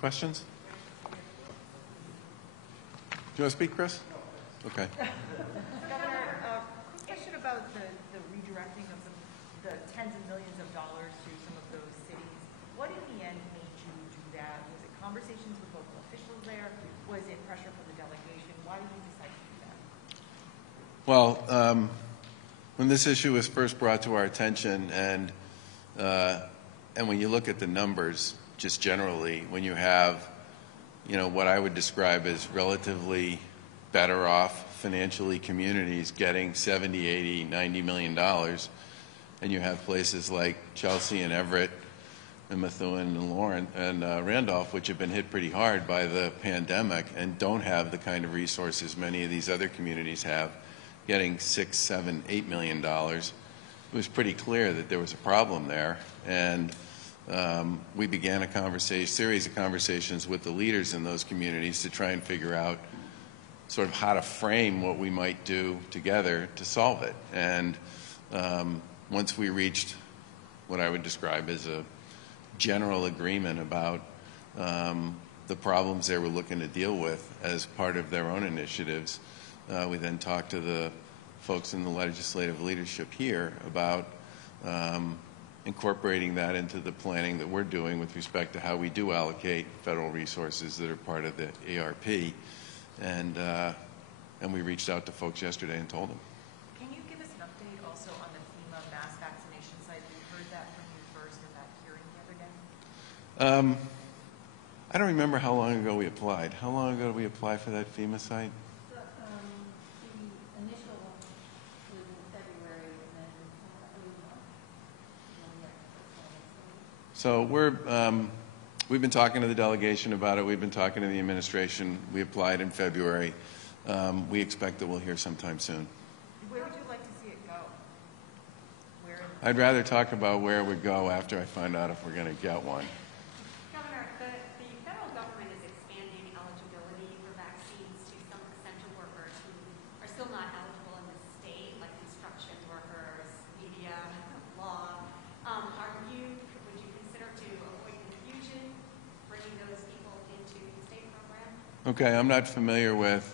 Questions? Do you want to speak, Chris? Okay. Governor, quick question about the redirecting of the tens of millions of dollars to some of those cities. What in the end made you do that? Was it conversations with local officials there? Was it pressure from the delegation? Why did you decide to do that? Well, when this issue was first brought to our attention, and when you look at the numbers, just generally, when you have, what I would describe as relatively better off financially communities getting $70, $80, $90 million, and you have places like Chelsea and Everett and Methuen and Lawrence and Randolph, which have been hit pretty hard by the pandemic and don't have the kind of resources many of these other communities have, getting $6, $7, $8 million. It was pretty clear that there was a problem there, and we began a series of conversations with the leaders in those communities to try and figure out sort of how to frame what we might do together to solve it. And once we reached what I would describe as a general agreement about the problems they were looking to deal with as part of their own initiatives, we then talked to the folks in the legislative leadership here about incorporating that into the planning that we're doing with respect to how we do allocate federal resources that are part of the ARP. And we reached out to folks yesterday and told them. Can you give us an update also on the FEMA mass vaccination site? We heard that from you first at that hearing the other day. I don't remember how long ago we applied. How long ago did we apply for that FEMA site? The initial was in February, and then So we've been talking to the delegation about it. We've been talking to the administration. We applied in February. We expect that we'll hear sometime soon. Where would you like to see it go? I'd rather talk about where it would go after I find out if we're going to get one. Governor, the federal government is expanding eligibility for vaccines to some essential workers who are still not eligible in the state, like construction workers, media, law. Would you consider to avoid confusion, bringing those people into the state program? Okay, I'm not familiar with,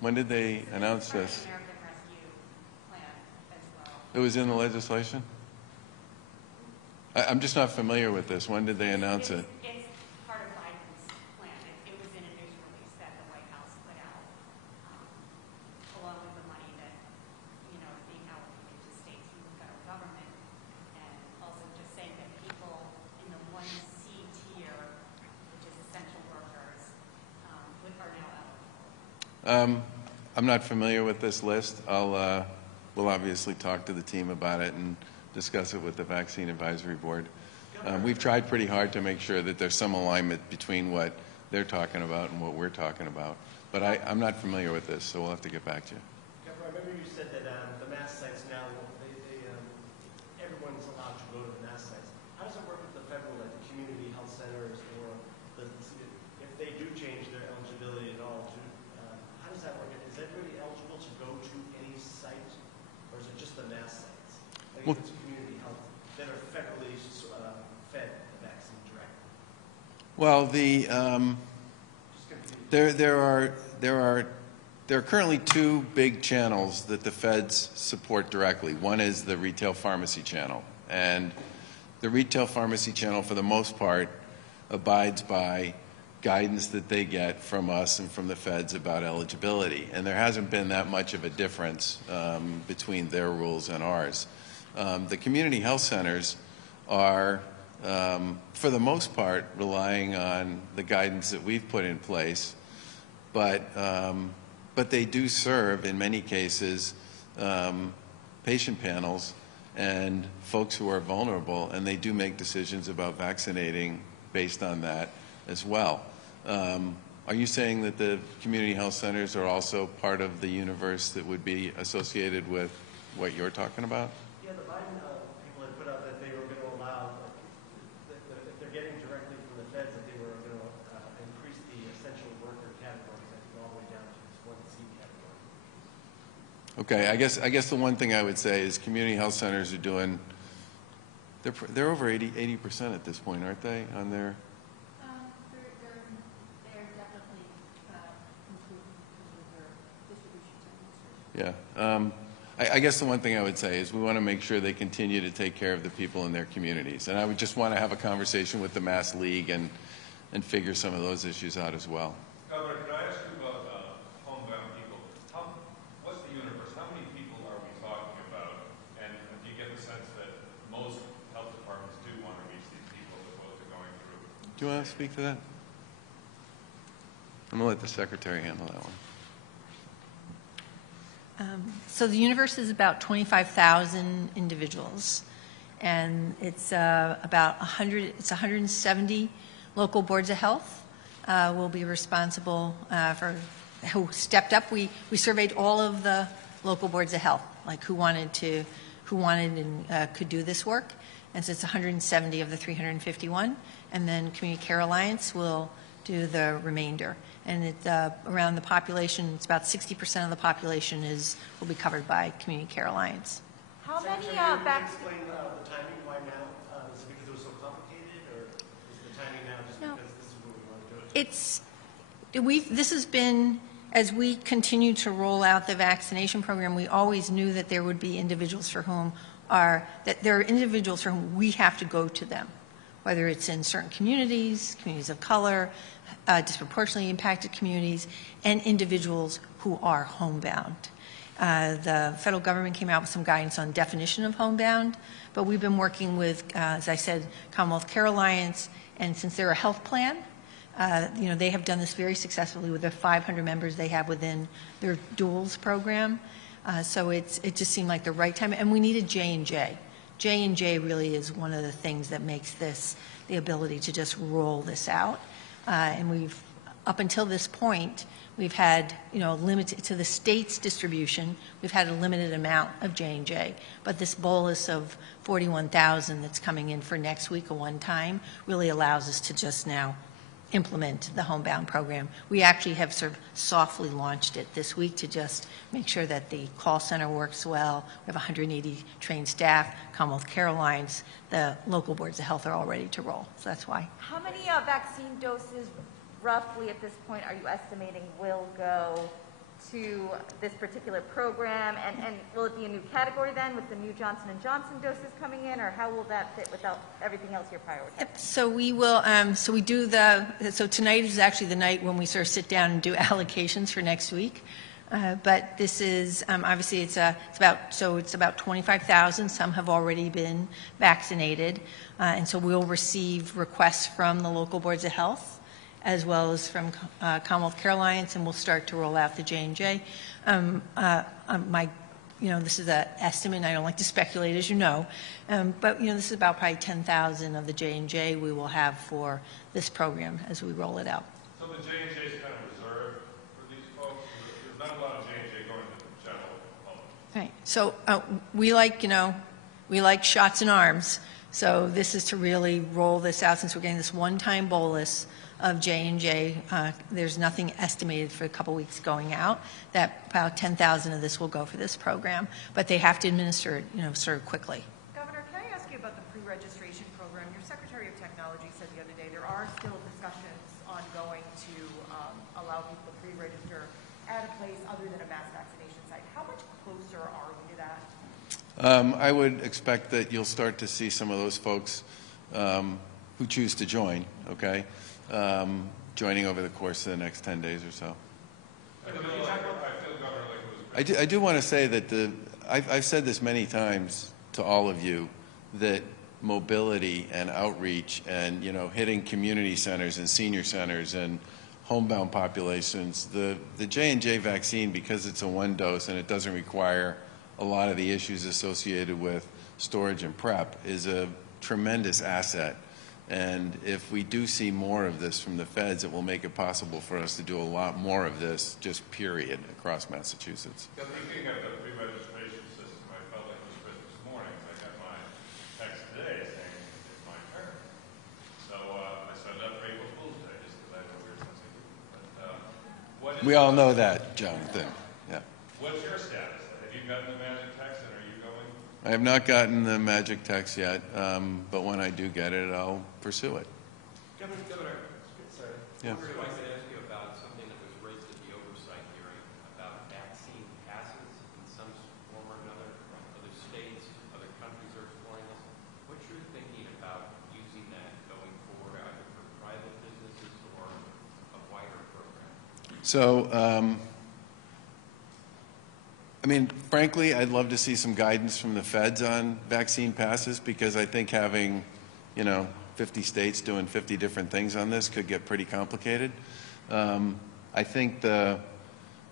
when did they announce this? American Rescue Plan as well. It was in the legislation? I'm just not familiar with this. When did they announce it? It's part of Biden's plan. It was in a news release that the White House put out, along with the money that, is being allocated to states from the federal government, and also just saying that people in the 1C tier, which is essential workers, are now eligible. I'm not familiar with this list. We'll obviously talk to the team about it and discuss it with the Vaccine Advisory Board. We've tried pretty hard to make sure that there's some alignment between what they're talking about and what we're talking about. But I'm not familiar with this, so we'll have to get back to you. Governor, I remember you said that the mass sites now, everyone's allowed to go to the mass sites. How does it work with the federal, like the community health centers, or if they do change their eligibility at all? How does that work? Is everybody eligible to go to any site, or is it just the mass sites? Like if it's community health that are federally fed the vaccine directly? Well, there are currently two big channels that the feds support directly. One is the retail pharmacy channel, and the retail pharmacy channel, for the most part, abides by guidance that they get from us and from the feds about eligibility. And there hasn't been that much of a difference between their rules and ours. The community health centers are, for the most part, relying on the guidance that we've put in place, but they do serve, in many cases, patient panels and folks who are vulnerable, and they do make decisions about vaccinating based on that as well. Are you saying that the community health centers are also part of the universe that would be associated with what you're talking about? Yeah, the Biden people had put out that they were going to allow, if they're getting directly from the feds, that they were going to increase the essential worker categories, I think, all the way down to this 1C category. Okay, I guess the one thing I would say is community health centers are doing, they're over 80% at this point, aren't they, on their? Yeah. I guess the one thing I would say is we want to make sure they continue to take care of the people in their communities. And I would just want to have a conversation with the Mass League and figure some of those issues out as well. Governor, can I ask you about homebound people? What's the universe? How many people are we talking about? And do you get the sense that most health departments do want to reach these people as opposed to going through? Do you want to speak to that? I'm going to let the Secretary handle that one. So the universe is about 25,000 individuals, and it's about 170 local boards of health will be responsible for who stepped up. We surveyed all of the local boards of health, like who wanted and could do this work, and so it's 170 of the 351, and then Community Care Alliance will do the remainder. And it, around the population, it's about 60% of the population will be covered by Community Care Alliance. How many Can you vaccines? explain the timing? Why now? Is it because it was so complicated, or is the timing now just No. because this is what we want to do? This has been, as we continue to roll out the vaccination program, we always knew that there would be individuals for whom we have to go to them, whether it's in certain communities of color, disproportionately impacted communities, and individuals who are homebound. The federal government came out with some guidance on definition of homebound, but we've been working with, as I said, Commonwealth Care Alliance, and since they're a health plan, they have done this very successfully with the 500 members they have within their duals program. So it just seemed like the right time, and we needed J&J. J&J really is one of the things that makes this the ability to just roll this out. And we've, up until this point, we've had, limited to the state's distribution, we've had a limited amount of J&J. But this bolus of 41,000 that's coming in for next week, a one-time, really allows us to just now implement the homebound program. We actually have sort of softly launched it this week to just make sure that the call center works well. We have 180 trained staff, Commonwealth Care Alliance, the local boards of health are all ready to roll. So that's why. How many vaccine doses roughly at this point are you estimating will go to this particular program? And will it be a new category then with the new Johnson & Johnson doses coming in, or how will that fit without everything else you're prioritizing? So we will, so tonight is actually the night when we sort of sit down and do allocations for next week. But this is, obviously it's about 25,000. Some have already been vaccinated. And so we'll receive requests from the local boards of health as well as from Commonwealth Care Alliance, and we'll start to roll out the J&J. This is an estimate, and I don't like to speculate, as you know, but this is about probably 10,000 of the J&J we will have for this program as we roll it out. So the J&J is kind of reserved for these folks? There's not a lot of J&J going to the general public. Right. So we like shots in arms. So this is to really roll this out since we're getting this one-time bolus of J&J. There's nothing estimated for a couple weeks going out. That about 10,000 of this will go for this program, but they have to administer it, sort of quickly. Governor, can I ask you about the pre-registration program? Your Secretary of Technology said the other day there are still discussions ongoing to allow people to pre-register at a place other than a mass vaccination site. How much closer are we to that? I would expect that you'll start to see some of those folks who choose to join, okay, joining over the course of the next 10 days or so. I do want to say that I've said this many times to all of you, that mobility and outreach and, hitting community centers and senior centers and homebound populations, the J&J vaccine, because it's a one dose and it doesn't require a lot of the issues associated with storage and prep, is a tremendous asset. And if we do see more of this from the feds, it will make it possible for us to do a lot more of this, just period, across Massachusetts. Speaking of the pre-registration system, I felt like it was Christmas morning. I got my text today saying it's my turn. So I signed up for April Fool's Day just because I have a weird sense of humor. But We all know that, Jonathan. Yeah. What's your status? Have you gotten the magic text, and are you going? I have not gotten the magic text yet, but when I do get it, I'll pursue it. Governor, sorry. Yeah. Governor, if I could ask you about something that was raised at the oversight hearing about vaccine passes. So, I mean, frankly, I'd love to see some guidance from the feds on vaccine passes, because I think having, 50 states doing 50 different things on this could get pretty complicated. I think there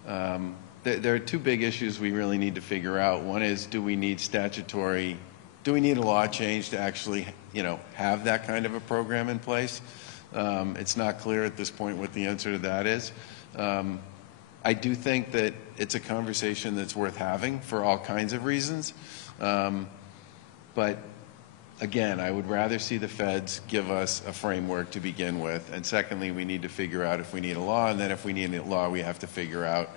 are two big issues we really need to figure out. One is, do we need a law change to actually, have that kind of a program in place? It's not clear at this point what the answer to that is. I do think that it's a conversation that's worth having for all kinds of reasons. But again, I would rather see the feds give us a framework to begin with. And secondly, we need to figure out if we need a law. And then if we need a law, we have to figure out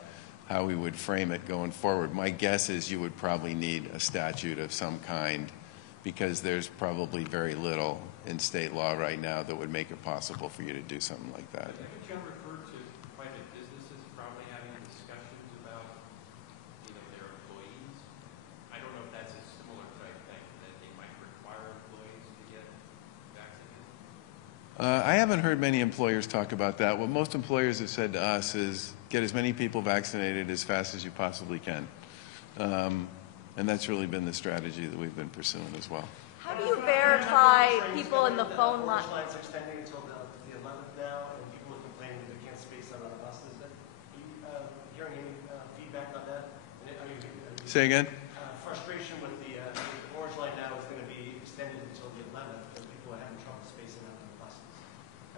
how we would frame it going forward. My guess is you would probably need a statute of some kind, because there's probably very little in state law right now that would make it possible for you to do something like that. Haven't you referred to private businesses probably having discussions about, their employees? I don't know if that's a similar type thing, that they might require employees to get vaccinated. I haven't heard many employers talk about that. What most employers have said to us is, get as many people vaccinated as fast as you possibly can. And that's really been the strategy that we've been pursuing as well. How do you verify people in the phone line? Lines extending until the 11th now, and people are complaining that they can't space out on the buses. Are you hearing any feedback on that? And are you Say again? frustration with the orange line now is going to be extended until the 11th because people are having trouble spacing out on the buses.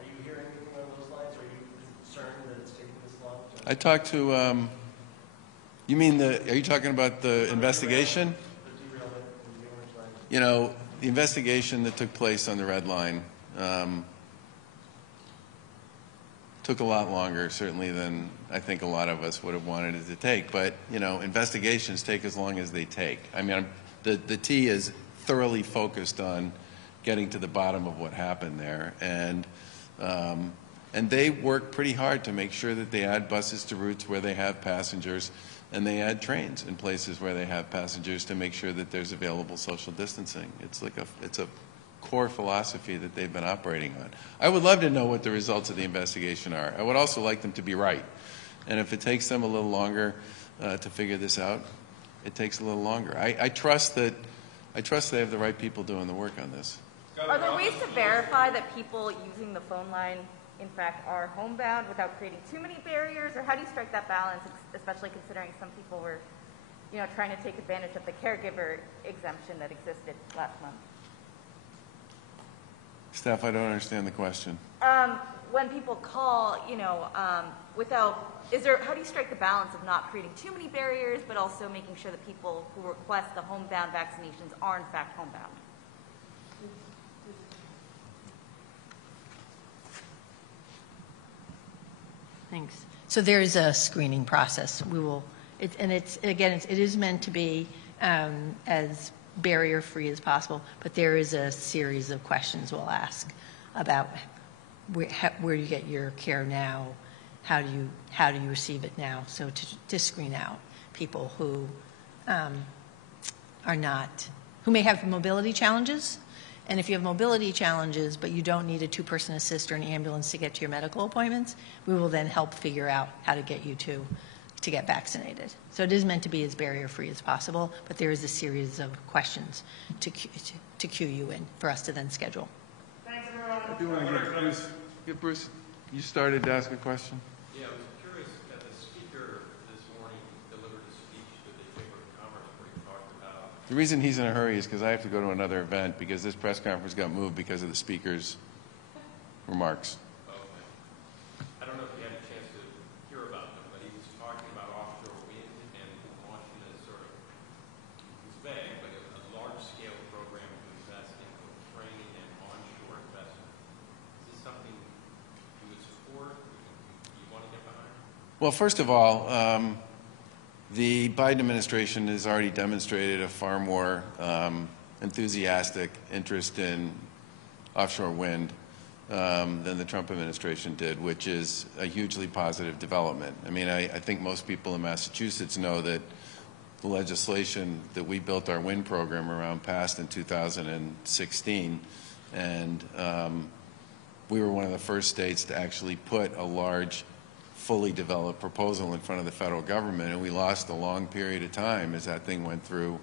Are you hearing anything on those lines? Are you concerned that it's taking this long? I talked to, are you talking about the investigation? The derailment and the orange line. The investigation that took place on the red line took a lot longer, certainly, than I think a lot of us would have wanted it to take. But, investigations take as long as they take. I mean, the T is thoroughly focused on getting to the bottom of what happened there. And they work pretty hard to make sure that they add buses to routes where they have passengers, and they add trains in places where they have passengers to make sure that there's available social distancing. It's a core philosophy that they've been operating on. I would love to know what the results of the investigation are. I would also like them to be right. And if it takes them a little longer to figure this out, it takes a little longer. I trust they have the right people doing the work on this. Are there ways to verify that people using the phone line, in fact, are homebound without creating too many barriers? Or how do you strike that balance, especially considering some people were, trying to take advantage of the caregiver exemption that existed last month? Steph, I don't understand the question. When people call, how do you strike the balance of not creating too many barriers, but also making sure that people who request the homebound vaccinations are in fact homebound? Thanks. So there is a screening process. It is meant to be as barrier-free as possible, but there is a series of questions we'll ask about where you get your care now, how do you receive it now, so to screen out people who who may have mobility challenges. And if you have mobility challenges, but you don't need a two-person assist or an ambulance to get to your medical appointments, we will then help figure out how to get you to get vaccinated. So it is meant to be as barrier-free as possible, but there is a series of questions to cue you in for us to then schedule. Thanks, everyone. I do want to give Bruce, you started to ask a question? Yeah, I was curious that the speaker this morning delivered a speech to the Chamber of Commerce where he talked about. The reason he's in a hurry is because I have to go to another event, because this press conference got moved because of the speaker's remarks. Okay. I don't know if you had a chance to hear about them, but he was talking about offshore wind and launching a sort of, it's vague, but a large-scale program to invest in both training and onshore investment. Is this something you would support? You want to get behind? Well, first of all, the Biden administration has already demonstrated a far more enthusiastic interest in offshore wind than the Trump administration did, which is a hugely positive development. I mean, I think most people in Massachusetts know that the legislation that we built our wind program around passed in 2016, and we were one of the first states to actually put a large fully developed proposal in front of the federal government, and we lost a long period of time as that thing went through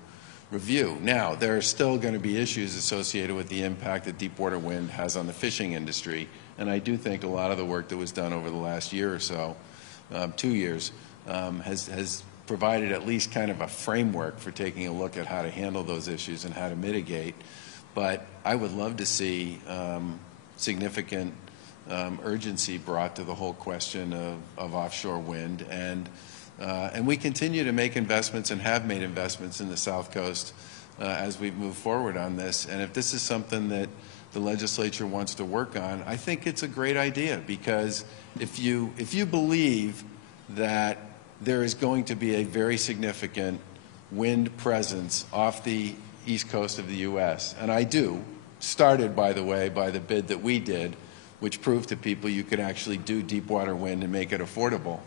review. Now, there are still going to be issues associated with the impact that deepwater wind has on the fishing industry, and I do think a lot of the work that was done over the last year or so, 2 years, has provided at least kind of a framework for taking a look at how to handle those issues and how to mitigate. But I would love to see significant urgency brought to the whole question of offshore wind, and we continue to make investments and have made investments in the South Coast as we've moved forward on this. And if this is something that the legislature wants to work on, I think it's a great idea, because if you believe that there is going to be a very significant wind presence off the east coast of the U.S., and I do, started, by the way, by the bid that we did, which proved to people you could actually do deep water wind and make it affordable.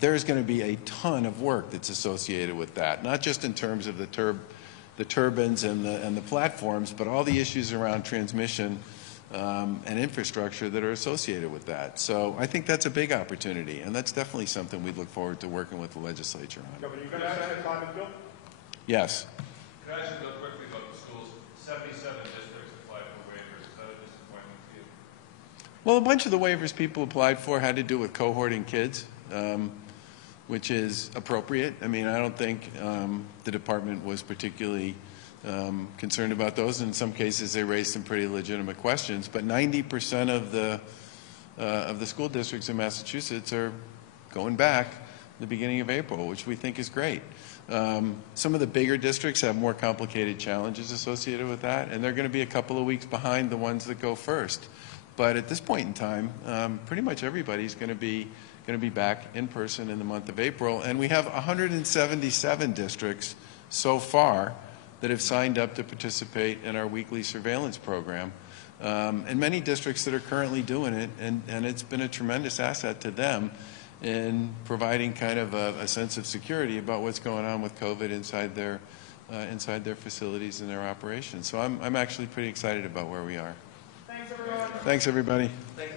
There's going to be a ton of work that's associated with that, not just in terms of the turbines and the platforms, but all the issues around transmission and infrastructure that are associated with that. So I think that's a big opportunity, and that's definitely something we look forward to working with the legislature on. Governor, you going to ask the climate bill? Yes. Can I ask you real quickly about the schools? 77 districts applied for waivers. Is that a disappointment to you? Well, a bunch of the waivers people applied for had to do with cohorting kids, which is appropriate. I mean, I don't think the department was particularly concerned about those. In some cases, they raised some pretty legitimate questions. But 90% of the school districts in Massachusetts are going back the beginning of April, which we think is great. Some of the bigger districts have more complicated challenges associated with that, and they're going to be a couple of weeks behind the ones that go first. But at this point in time, pretty much everybody's going to be back in person in the month of April, and we have 177 districts so far that have signed up to participate in our weekly surveillance program, and many districts that are currently doing it, and it's been a tremendous asset to them in providing kind of a sense of security about what's going on with COVID inside their facilities and their operations. So I'm actually pretty excited about where we are. Thanks, everyone. Thanks, everybody. Thanks.